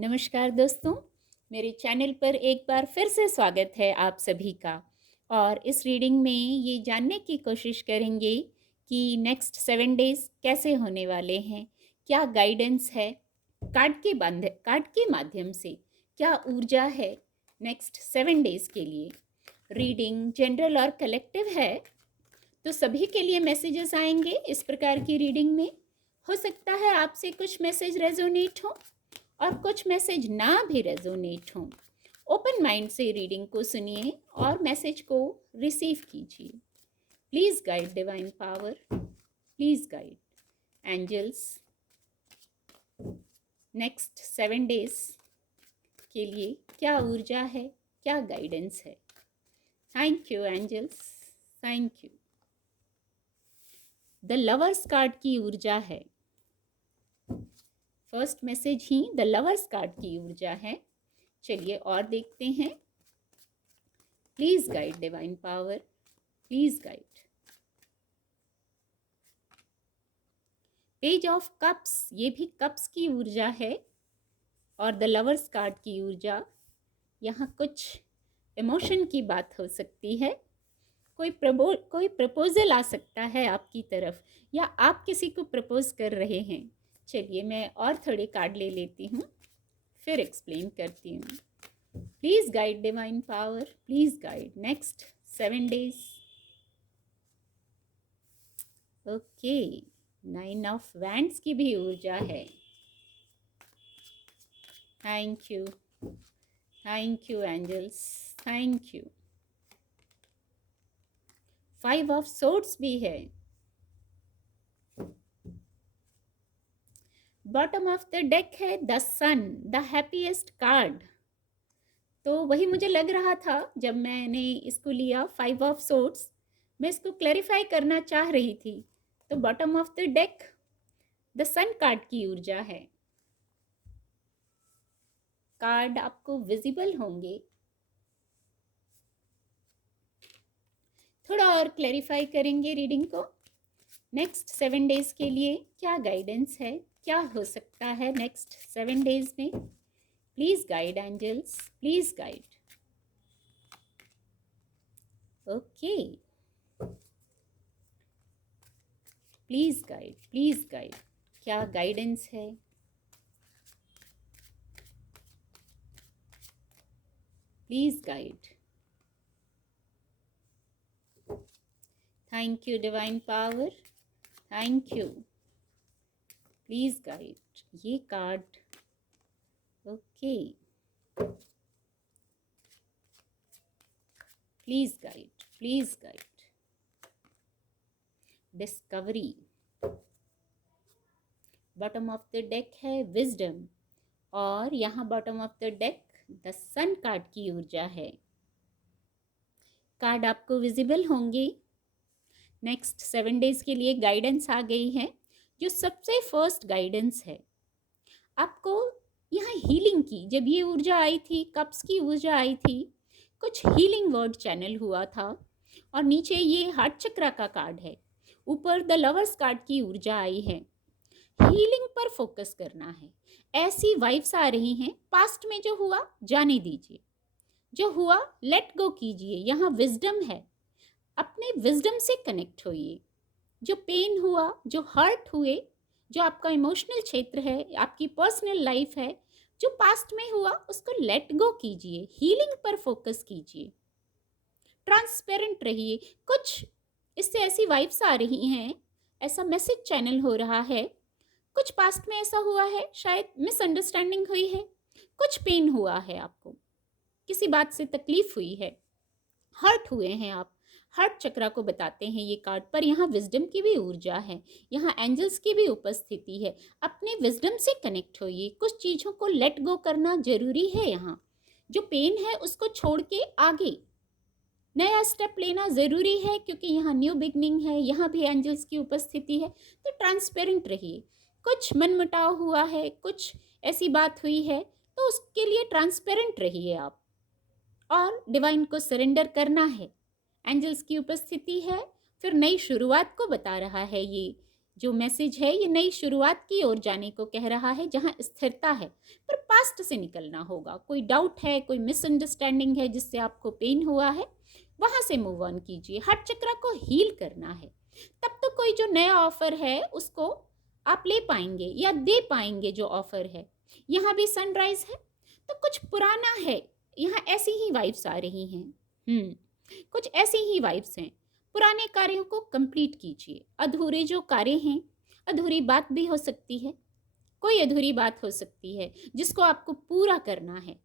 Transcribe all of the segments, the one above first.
नमस्कार दोस्तों, मेरे चैनल पर एक बार फिर से स्वागत है आप सभी का। और इस रीडिंग में ये जानने की कोशिश करेंगे कि नेक्स्ट 7 डेज़ कैसे होने वाले हैं, क्या गाइडेंस है, कार्ड के माध्यम से क्या ऊर्जा है नेक्स्ट 7 डेज़ के लिए। रीडिंग जनरल और कलेक्टिव है, तो सभी के लिए मैसेजेस आएंगे इस प्रकार की रीडिंग में। हो सकता है आपसे कुछ मैसेज रेजोनेट हो और कुछ मैसेज ना भी रेजोनेट हों। ओपन माइंड से रीडिंग को सुनिए और मैसेज को रिसीव कीजिए। Please guide divine power, please guide angels next 7 days के लिए क्या ऊर्जा है, क्या गाइडेंस है। Thank you angels, thank you. The lovers card की ऊर्जा है। फर्स्ट मैसेज ही द लवर्स कार्ड की ऊर्जा है। चलिए और देखते हैं। Please guide divine power, please guide. Page of cups, ये भी कप्स की ऊर्जा है और द लवर्स कार्ड की ऊर्जा। यहाँ कुछ इमोशन की बात हो सकती है, कोई प्रपोजल आ सकता है आपकी तरफ, या आप किसी को प्रपोज कर रहे हैं। चलिए मैं और थोड़े कार्ड ले लेती हूँ, फिर एक्सप्लेन करती हूँ। Please guide divine power, please guide next 7 days. Okay, 9 of wands की भी ऊर्जा है। Thank you angels, thank you. 5 of swords भी है। बॉटम ऑफ द डेक है the sun, the happiest card. तो वही मुझे लग रहा था जब मैंने इसको लिया 5 ऑफ सोर्ड्स, मैं इसको क्लैरिफाई करना चाह रही थी। तो bottom of the deck the sun card की ऊर्जा है। कार्ड आपको विजिबल होंगे। थोड़ा और क्लैरिफाई करेंगे रीडिंग को। नेक्स्ट 7 डेज के लिए क्या गाइडेंस है, क्या हो सकता है नेक्स्ट 7 डेज में। Please guide angels, please guide. Okay, please guide, please guide. क्या गाइडेंस है। Please guide. Thank you divine power, thank you. Please guide ये card. Okay, please guide, please guide. Discovery. Bottom of the deck है wisdom और यहाँ bottom of the deck the sun card की ऊर्जा है। Card आपको visible होंगे। Next 7 days के लिए गाइडेंस आ गई है। जो सबसे फर्स्ट गाइडेंस है आपको यहाँ हीलिंग की, जब ये ऊर्जा आई थी, कप्स की ऊर्जा आई थी, कुछ हीलिंग वर्ड चैनल हुआ था। और नीचे ये हार्ट चक्रा का कार्ड है, ऊपर द लवर्स कार्ड की ऊर्जा आई है। हीलिंग पर फोकस करना है। ऐसी वाइब्स आ रही हैं, पास्ट में जो हुआ जाने दीजिए, जो हुआ लेट गो कीजिए। यहाँ विजडम है, अपने विजडम से कनेक्ट होइए। जो पेन हुआ, जो हर्ट हुए, जो आपका इमोशनल क्षेत्र है, आपकी पर्सनल लाइफ है, जो पास्ट में हुआ, उसको लेट गो कीजिए। हीलिंग पर फोकस कीजिए, ट्रांसपेरेंट रहिए। कुछ इससे ऐसी वाइब्स आ रही हैं, ऐसा मैसेज चैनल हो रहा है। कुछ पास्ट में ऐसा हुआ है, शायद मिसअंडरस्टैंडिंग हुई है, कुछ पेन हुआ है, आपको किसी बात से तकलीफ हुई है, हर्ट हुए हैं आप। हर्ट चक्रा को बताते हैं ये कार्ड, पर यहाँ विजडम की भी ऊर्जा है, यहाँ एंजल्स की भी उपस्थिति है। अपने विजडम से कनेक्ट होइए। कुछ चीज़ों को लेट गो करना जरूरी है। यहाँ जो पेन है उसको छोड़ के आगे नया स्टेप लेना ज़रूरी है, क्योंकि यहाँ न्यू बिगनिंग है, यहाँ भी एंजल्स की उपस्थिति है। तो ट्रांसपेरेंट रहिए। कुछ मनमुटाव हुआ है, कुछ ऐसी बात हुई है, तो उसके लिए ट्रांसपेरेंट रहिए आप, और डिवाइन को सरेंडर करना है। एंजल्स की उपस्थिति है, फिर नई शुरुआत को बता रहा है ये जो मैसेज है ये नई शुरुआत की ओर जाने को कह रहा है, जहाँ स्थिरता है, पर पास्ट से निकलना होगा। कोई डाउट है, कोई मिसअंडरस्टैंडिंग है जिससे आपको पेन हुआ है, वहाँ से मूव ऑन कीजिए। हार्ट चक्र को हील करना है, तब तो कोई जो नया ऑफर है उसको आप ले पाएंगे या दे पाएंगे। जो ऑफर है यहाँ भी सनराइज है, तो कुछ पुराना है, यहाँ ऐसी ही वाइब्स आ रही हैं। कुछ ऐसी ही वाइब्स हैं। पुराने कार्यों को कंप्लीट कीजिए। अधूरे जो कार्य हैं, अधूरी बात भी हो सकती है, कोई अधूरी बात हो सकती है जिसको आपको पूरा करना है।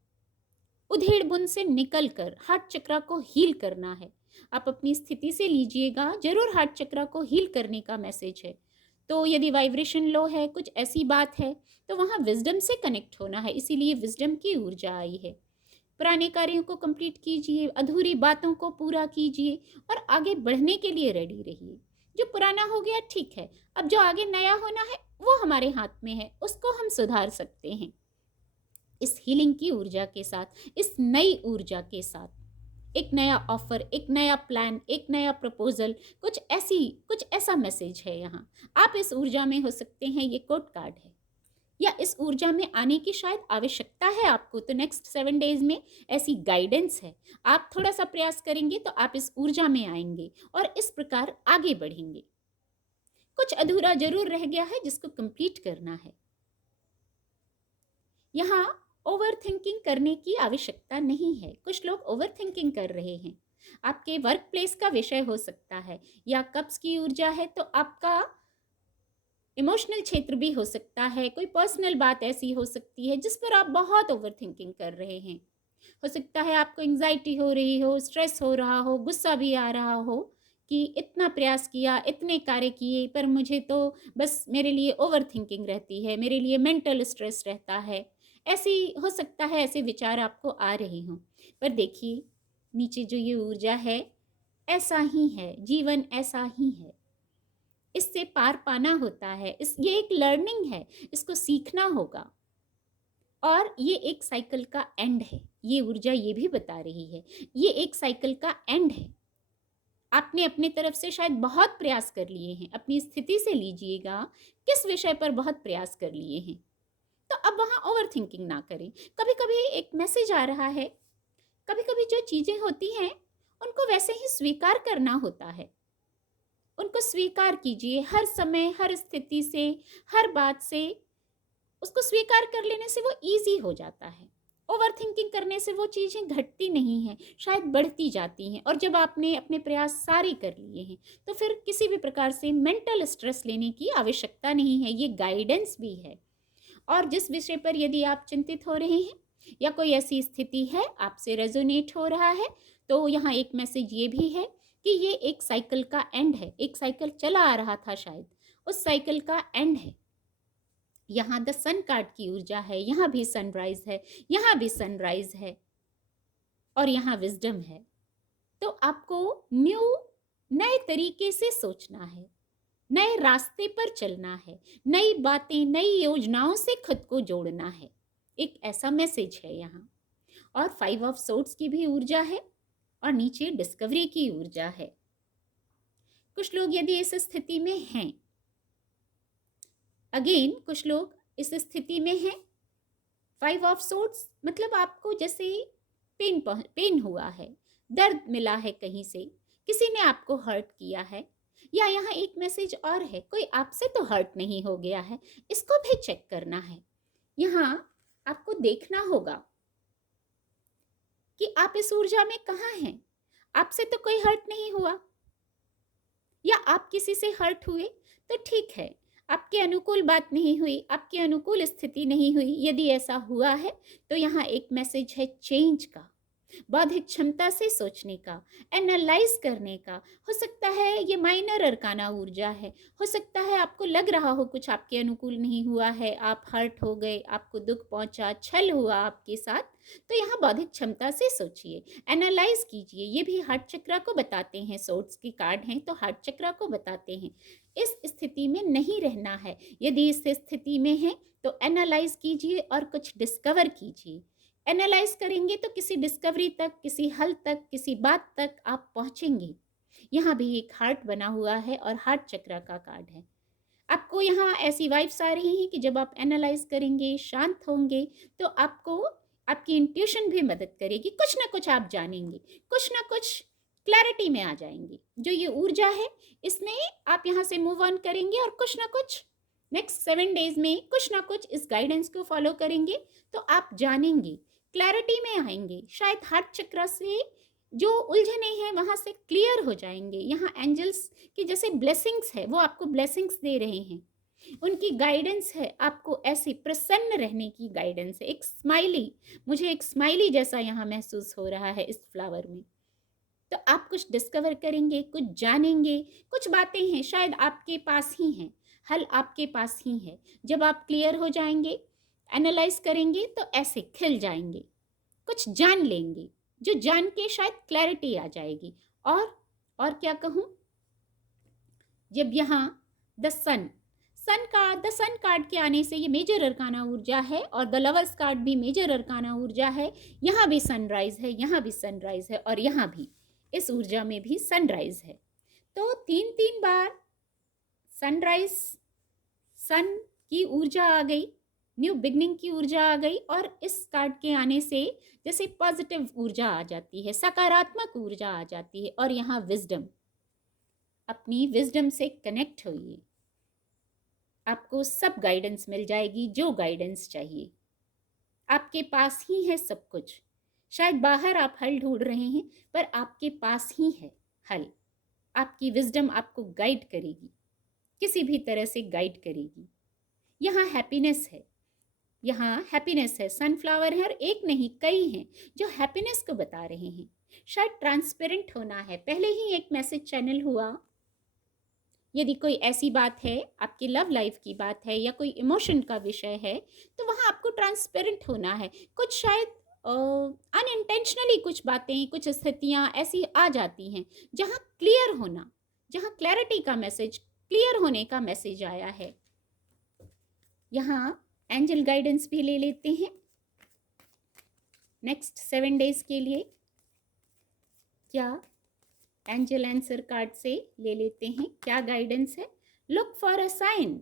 उधेड़ बुन से निकलकर हार्ट चक्र को हील करना है। आप अपनी स्थिति से लीजिएगा, जरूर हार्ट चक्र को हील करने का मैसेज है। तो यदि वाइब्रेशन लो है, कुछ ऐसी बात है, तो वहाँ विजडम से कनेक्ट होना है, इसीलिए विजडम की ऊर्जा आई है। पुराने कार्यों को कंप्लीट कीजिए, अधूरी बातों को पूरा कीजिए और आगे बढ़ने के लिए रेडी रहिए। जो पुराना हो गया ठीक है, अब जो आगे नया होना है वो हमारे हाथ में है, उसको हम सुधार सकते हैं। इस हीलिंग की ऊर्जा के साथ, इस नई ऊर्जा के साथ एक नया ऑफर, एक नया प्लान, एक नया प्रपोजल, कुछ ऐसा मैसेज है यहाँ। आप इस ऊर्जा में हो सकते हैं, ये कोड कार्ड है, या इस ऊर्जा में आने की शायद आवश्यकता है आपको, तो नेक्स्ट 7 डेज में ऐसी गाइडेंस है। आप थोड़ा सा प्रयास करेंगे तो आप इस ऊर्जा में आएंगे और इस प्रकार आगे बढ़ेंगे। कुछ अधूरा जरूर रह गया है जिसको कंप्लीट करना है। यहाँ ओवर थिंकिंग करने की आवश्यकता नहीं है। कुछ लोग ओवर थिंकिंग कर रहे हैं, आपके वर्क प्लेस का विषय हो सकता है, या कब्ज की ऊर्जा है तो आपका इमोशनल क्षेत्र भी हो सकता है। कोई पर्सनल बात ऐसी हो सकती है जिस पर आप बहुत ओवर थिंकिंग कर रहे हैं। हो सकता है आपको एंग्जाइटी हो रही हो, स्ट्रेस हो रहा हो, गुस्सा भी आ रहा हो कि इतना प्रयास किया, इतने कार्य किए, पर मुझे तो बस मेरे लिए ओवर थिंकिंग रहती है, मेरे लिए मेंटल स्ट्रेस रहता है। ऐसी हो सकता है, ऐसे विचार आपको आ रहे हों। पर देखिए, नीचे जो ये ऊर्जा है, ऐसा ही है, जीवन ऐसा ही है, इससे पार पाना होता है। ये एक लर्निंग है, इसको सीखना होगा। और ये एक साइकिल का एंड है, ये ऊर्जा ये भी बता रही है, ये एक साइकिल का एंड है। आपने अपने तरफ से शायद बहुत प्रयास कर लिए हैं, अपनी स्थिति से लीजिएगा, किस विषय पर बहुत प्रयास कर लिए हैं, तो अब वहाँ ओवर थिंकिंग ना करें। कभी कभी एक मैसेज आ रहा है, कभी कभी जो चीज़ें होती हैं उनको वैसे ही स्वीकार करना होता है। उनको स्वीकार कीजिए, हर समय, हर स्थिति से, हर बात से उसको स्वीकार कर लेने से वो इजी हो जाता है। ओवर थिंकिंग करने से वो चीज़ें घटती नहीं हैं, शायद बढ़ती जाती हैं। और जब आपने अपने प्रयास सारे कर लिए हैं तो फिर किसी भी प्रकार से मेंटल स्ट्रेस लेने की आवश्यकता नहीं है, ये गाइडेंस भी है। और जिस विषय पर यदि आप चिंतित हो रहे हैं या कोई ऐसी स्थिति है आपसे रेजोनेट हो रहा है, तो यहाँ एक मैसेज ये भी है कि ये एक साइकिल का एंड है। एक साइकिल चला आ रहा था शायद, उस साइकिल का एंड है। यहाँ द सन कार्ड की ऊर्जा है, यहाँ भी सनराइज है, यहाँ भी सनराइज है, और यहाँ विजडम है। तो आपको नए तरीके से सोचना है, नए रास्ते पर चलना है, नई बातें, नई योजनाओं से खुद को जोड़ना है। एक ऐसा मैसेज है यहाँ। और 5 ऑफ सोर्ड्स की भी ऊर्जा है और नीचे डिस्कवरी की ऊर्जा है। कुछ लोग यदि इस स्थिति में हैं, अगेन कुछ लोग इस स्थिति में हैं, 5 ऑफ सोर्ड्स मतलब आपको जैसे पेन हुआ है, दर्द मिला है, कहीं से किसी ने आपको हर्ट किया है, या यहाँ एक मैसेज और है, कोई आपसे तो हर्ट नहीं हो गया है, इसको भी चेक करना है। यहाँ आपको देखना होगा कि आप इस ऊर्जा में कहाँ हैं। आपसे तो कोई हर्ट नहीं हुआ, या आप किसी से हर्ट हुए तो ठीक है, आपके अनुकूल बात नहीं हुई, आपके अनुकूल स्थिति नहीं हुई। यदि ऐसा हुआ है तो यहाँ एक मैसेज है चेंज का, बौद्धिक क्षमता से सोचने का, एनालाइज करने का। हो सकता है ये माइनर अरकाना ऊर्जा है, हो सकता है आपको लग रहा हो कुछ आपके अनुकूल नहीं हुआ है, आप हर्ट हो गए, आपको दुख पहुंचा, छल हुआ आपके साथ, तो यहाँ बौद्धिक क्षमता से सोचिए, एनालाइज कीजिए। ये भी हार्ट चक्र को बताते हैं, सोर्ड्स की कार्ड हैं तो हार्ट चक्र को बताते हैं। इस स्थिति में नहीं रहना है, यदि इस स्थिति में है तो एनालाइज कीजिए और कुछ डिस्कवर कीजिए। एनालाइज करेंगे तो किसी डिस्कवरी तक, किसी हल तक, किसी बात तक आप पहुंचेंगे। यहाँ भी एक हार्ट बना हुआ है और हार्ट चक्र का कार्ड है। आपको यहाँ ऐसी वाइब्स आ रही हैं कि जब आप एनालाइज करेंगे, शांत होंगे, तो आपको आपकी इंट्यूशन भी मदद करेगी। कुछ ना कुछ आप जानेंगे, कुछ ना कुछ क्लैरिटी में आ जाएंगे। जो ये ऊर्जा है, इसमें आप यहाँ से मूव ऑन करेंगे और कुछ ना कुछ नेक्स्ट 7 डेज में कुछ ना कुछ इस गाइडेंस को फॉलो करेंगे तो आप जानेंगे, क्लैरिटी में आएंगे। शायद हार्ट चक्र से जो उलझने हैं वहाँ से क्लियर हो जाएंगे। यहाँ एंजल्स की जैसे ब्लेसिंग्स है, वो आपको ब्लेसिंग्स दे रहे हैं। उनकी गाइडेंस है, आपको ऐसे प्रसन्न रहने की गाइडेंस है। एक स्माइली, मुझे एक स्माइली जैसा यहाँ महसूस हो रहा है इस फ्लावर में। तो आप कुछ डिस्कवर करेंगे, कुछ जानेंगे। कुछ बातें हैं शायद आपके पास ही हैं, हल आपके पास ही है। जब आप क्लियर हो जाएंगे, एनालाइज करेंगे तो ऐसे खिल जाएंगे, कुछ जान लेंगे, जो जान के शायद क्लैरिटी आ जाएगी। और क्या कहूँ, जब यहाँ द सन कार्ड के आने से ये मेजर अरकाना ऊर्जा है और द लवर्स कार्ड भी मेजर अरकाना ऊर्जा है। यहाँ भी सनराइज है, यहाँ भी सनराइज है और यहाँ भी इस ऊर्जा में भी सनराइज है। तो 3 बार सनराइज, सन की ऊर्जा आ गई, न्यू बिगनिंग की ऊर्जा आ गई और इस कार्ड के आने से जैसे पॉजिटिव ऊर्जा आ जाती है, सकारात्मक ऊर्जा आ जाती है। और यहाँ विजडम, अपनी विजडम से कनेक्ट होइए, आपको सब गाइडेंस मिल जाएगी जो गाइडेंस चाहिए। आपके पास ही है सब कुछ। शायद बाहर आप हल ढूंढ रहे हैं, पर आपके पास ही है हल। आपकी विजडम आपको गाइड करेगी, किसी भी तरह से गाइड करेगी। यहाँ हैप्पीनेस है, यहाँ हैप्पीनेस है। सनफ्लावर है और एक नहीं कई हैं जो हैप्पीनेस को बता रहे हैं। शायद ट्रांसपेरेंट होना है। पहले ही एक मैसेज चैनल हुआ, यदि कोई ऐसी बात है, आपकी लव लाइफ की बात है या कोई इमोशन का विषय है, तो वहाँ आपको ट्रांसपेरेंट होना है। कुछ शायद अनइंटेंशनली कुछ बातें, कुछ स्थितियाँ ऐसी आ जाती हैं जहाँ क्लियर होना, जहाँ क्लैरिटी का मैसेज, क्लियर होने का मैसेज आया है। यहाँ एंजल गाइडेंस भी ले लेते हैं नेक्स्ट 7 डेज के लिए। क्या एंजल आंसर कार्ड से ले लेते हैं, क्या गाइडेंस है। Look for a sign,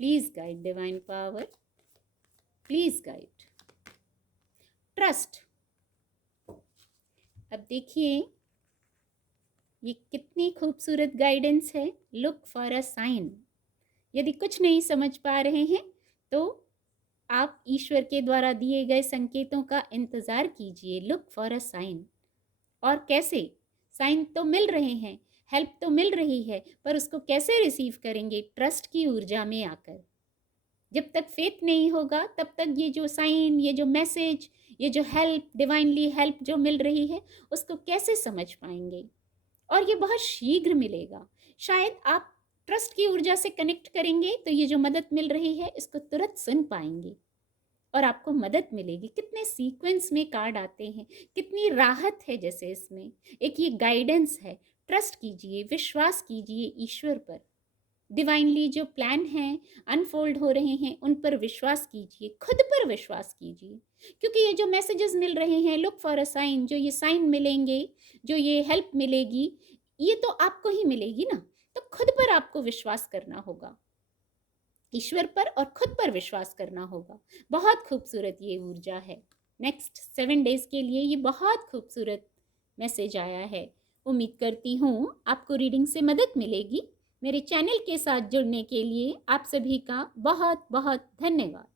please guide divine power, please guide. Trust. अब देखिए ये कितनी खूबसूरत गाइडेंस है। Look for a sign. यदि कुछ नहीं समझ पा रहे हैं तो आप ईश्वर के द्वारा दिए गए संकेतों का इंतज़ार कीजिए। Look for a sign. और कैसे साइन तो मिल रहे हैं, हेल्प तो मिल रही है, पर उसको कैसे रिसीव करेंगे? ट्रस्ट की ऊर्जा में आकर। जब तक फेथ नहीं होगा तब तक ये जो साइन, ये जो मैसेज, ये जो हेल्प, डिवाइनली हेल्प जो मिल रही है, उसको कैसे समझ पाएंगे? और ये बहुत शीघ्र मिलेगा। शायद आप ट्रस्ट की ऊर्जा से कनेक्ट करेंगे तो ये जो मदद मिल रही है इसको तुरंत सुन पाएंगे और आपको मदद मिलेगी। कितने सीक्वेंस में कार्ड आते हैं, कितनी राहत है जैसे इसमें। एक ये गाइडेंस है। ट्रस्ट कीजिए, विश्वास कीजिए ईश्वर पर। डिवाइनली जो प्लान हैं अनफोल्ड हो रहे हैं उन पर विश्वास कीजिए, खुद पर विश्वास कीजिए। क्योंकि ये जो मैसेजेस मिल रहे हैं, लुक फॉर अ साइन, जो ये साइन मिलेंगे, जो ये हेल्प मिलेगी, ये तो आपको ही मिलेगी ना। तो खुद पर आपको विश्वास करना होगा, ईश्वर पर और खुद पर विश्वास करना होगा। बहुत खूबसूरत ये ऊर्जा है। नेक्स्ट 7 डेज के लिए ये बहुत खूबसूरत मैसेज आया है। उम्मीद करती हूँ आपको रीडिंग से मदद मिलेगी। मेरे चैनल के साथ जुड़ने के लिए आप सभी का बहुत बहुत धन्यवाद।